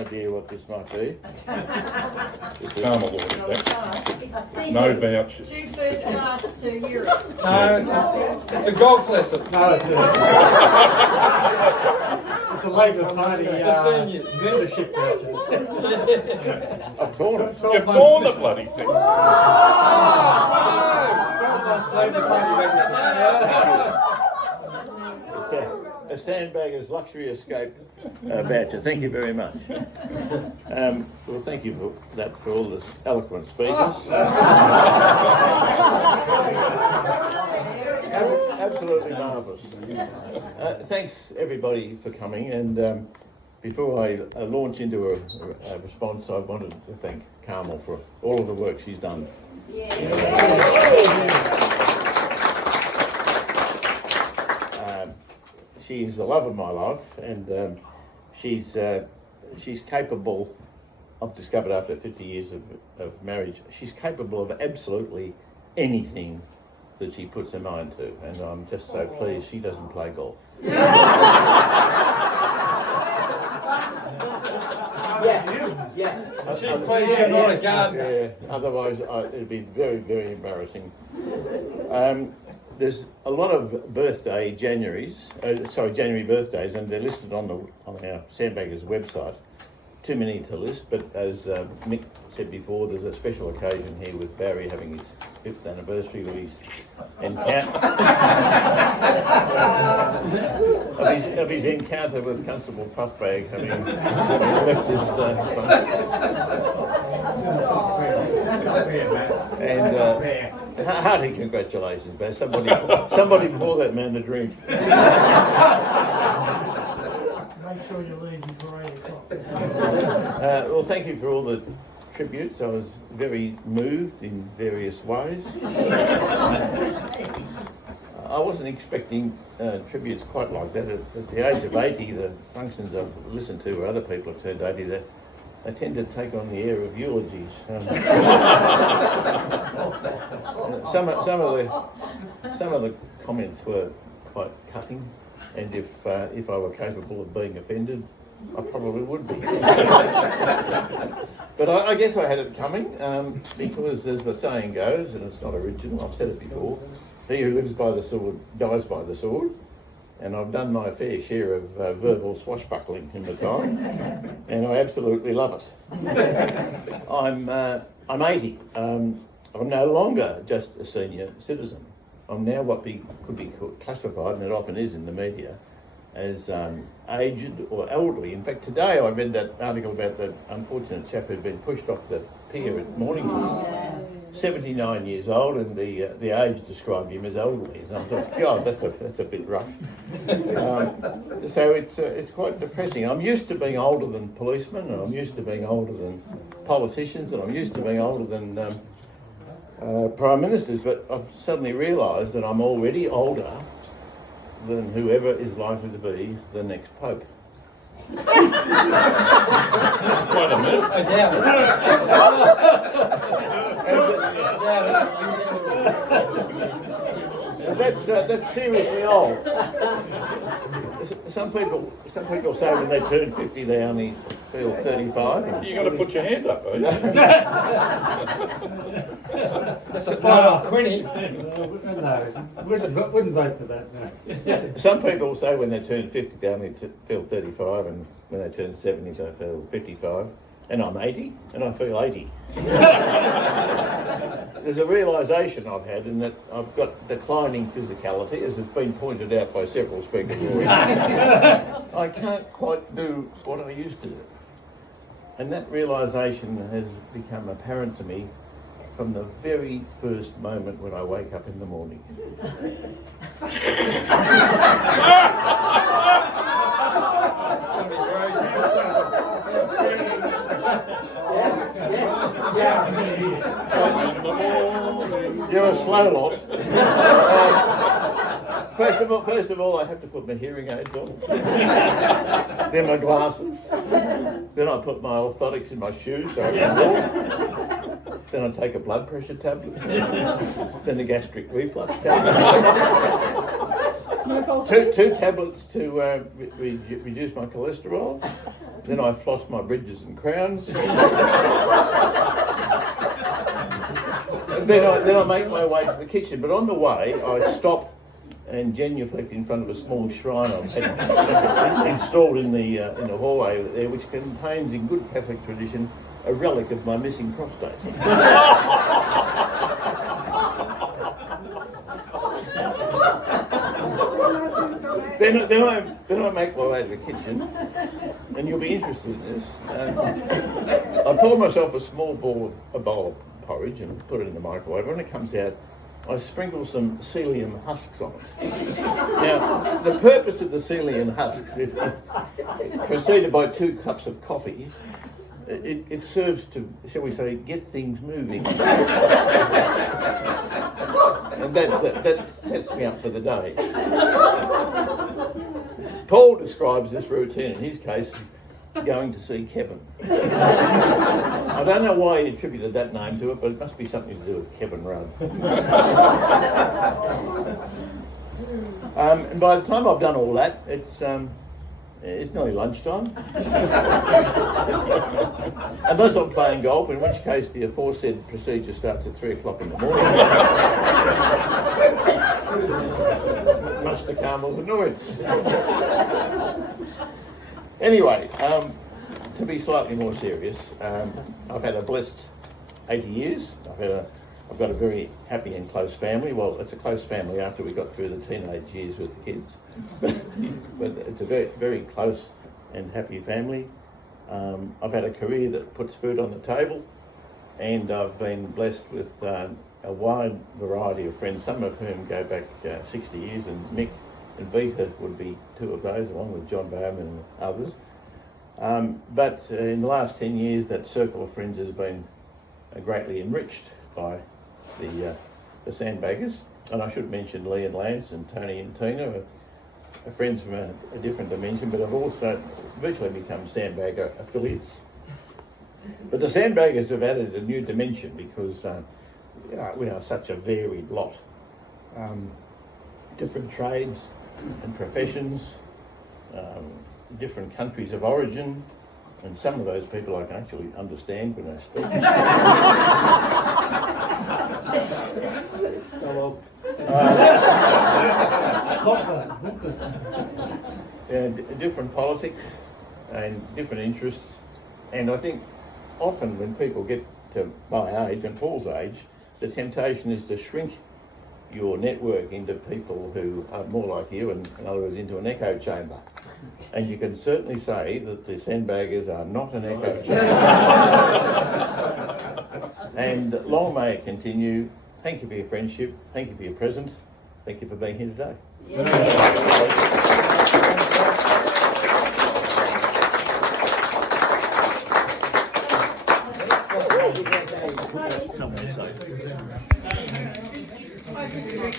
idea what this might be. Calm a little bit. No vouchers. Due first class to Europe. No, it's a golf lesson. No, it's a Labour Party seniors. membership voucher. I've torn it. You've torn the bloody thing. 12 months Labour Party membership. A sandbagger's luxury escape voucher. Thank you very much. Well, thank you for that, for all the eloquent speeches. Absolutely marvellous. Thanks everybody for coming, and before I launch into a response, I wanted to thank Carmel for all of the work she's done. She's the love of my life, and she's capable. I've discovered after 50 years of marriage, she's capable of absolutely anything that she puts her mind to, and I'm just so pleased she doesn't play golf. Yes. She's pleased you're not a gardener. Yeah, otherwise it'd be very, very embarrassing. There's a lot of January birthdays, and they're listed on our Sandbaggers website. Too many to list, but as Mick said before, there's a special occasion here with Barry having his 5th anniversary of his encounter with Constable Puffbag, having left this and hearty congratulations, Barry. Somebody pour that man a drink. Make sure you leave before 8 o'clock. Well, thank you for all the tributes. I was very moved in various ways. I wasn't expecting tributes quite like that. At the age of 80, the functions I've listened to where other people have turned 80, they tend to take on the air of eulogies. Some of the comments were quite cutting, and if I were capable of being offended, I probably would be. But I guess I had it coming, because as the saying goes, and it's not original, I've said it before, he who lives by the sword dies by the sword. And I've done my fair share of verbal swashbuckling in the time, and I absolutely love it. I'm 80. I'm no longer just a senior citizen. I'm now what could be classified, and it often is in the media, as aged or elderly. In fact, today I read that article about the unfortunate chap who'd been pushed off the pier at Mornington. 79 years old, and the age described him as elderly. And I thought, God, that's a bit rough. So it's quite depressing. I'm used to being older than policemen, and I'm used to being older than politicians, and I'm used to being older than prime ministers. But I've suddenly realised that I'm already older than whoever is likely to be the next pope. Wait a minute. I doubt That's seriously old. Some people say when they turn 50 they only feel 35. You got to put your hand up, eh? That's a fight off Quinny. No, wouldn't vote for that, no. Some people say when they turn 50 they only feel 35, and when they turn 70 they feel 55. And I'm 80, and I feel 80. There's a realisation I've had in that I've got declining physicality, as has been pointed out by several speakers already. I can't quite do what I used to do. And that realisation has become apparent to me from the very first moment when I wake up in the morning. You're a slow lot. First of all, I have to put my hearing aids on. Then my glasses. Then I put my orthotics in my shoes so I can walk. Then I take a blood pressure tablet. Then a gastric reflux tablet. two tablets to reduce my cholesterol. Then I floss my bridges and crowns. And then I make my way to the kitchen. But on the way, I stop and genuflect in front of a small shrine I've had installed in the hallway there, which contains, in good Catholic tradition, a relic of my missing prostate. Then I make my way to the kitchen, and you'll be interested in this. I pour myself a small bowl of porridge and put it in the microwave. When it comes out, I sprinkle some psyllium husks on it. Now, the purpose of the psyllium husks, if preceded by 2 cups of coffee, it serves to, shall we say, get things moving. And that sets me up for the day. Paul describes this routine, in his case, going to see Kevin. I don't know why he attributed that name to it, but it must be something to do with Kevin Rudd. And by the time I've done all that, it's nearly lunchtime. Unless I'm playing golf, in which case the aforesaid procedure starts at 3 o'clock in the morning. Much to Carmel's annoyance. Anyway, to be slightly more serious, I've had a blessed 80 years. I've got a very happy and close family. Well, it's a close family after we got through the teenage years with the kids. But it's a very, very close and happy family. I've had a career that puts food on the table, and I've been blessed with a wide variety of friends, some of whom go back 60 years, and Mick and Vita would be 2 of those, along with John Bowman and others. But in the last 10 years, that circle of friends has been greatly enriched by the Sandbaggers. And I should mention Lee and Lance and Tony and Tina are friends from a different dimension, but have also virtually become Sandbagger affiliates. But the Sandbaggers have added a new dimension because we are such a varied lot. Different trades and professions, different countries of origin, and some of those people I can actually understand when they speak. Hello. Different politics and different interests, and I think often when people get to my age and Paul's age, the temptation is to shrink your network into people who are more like you, and in other words, into an echo chamber. And you can certainly say that the Sandbaggers are not an echo chamber. And long may it continue. Thank you for your friendship. Thank you for your presence. Thank you for being here today.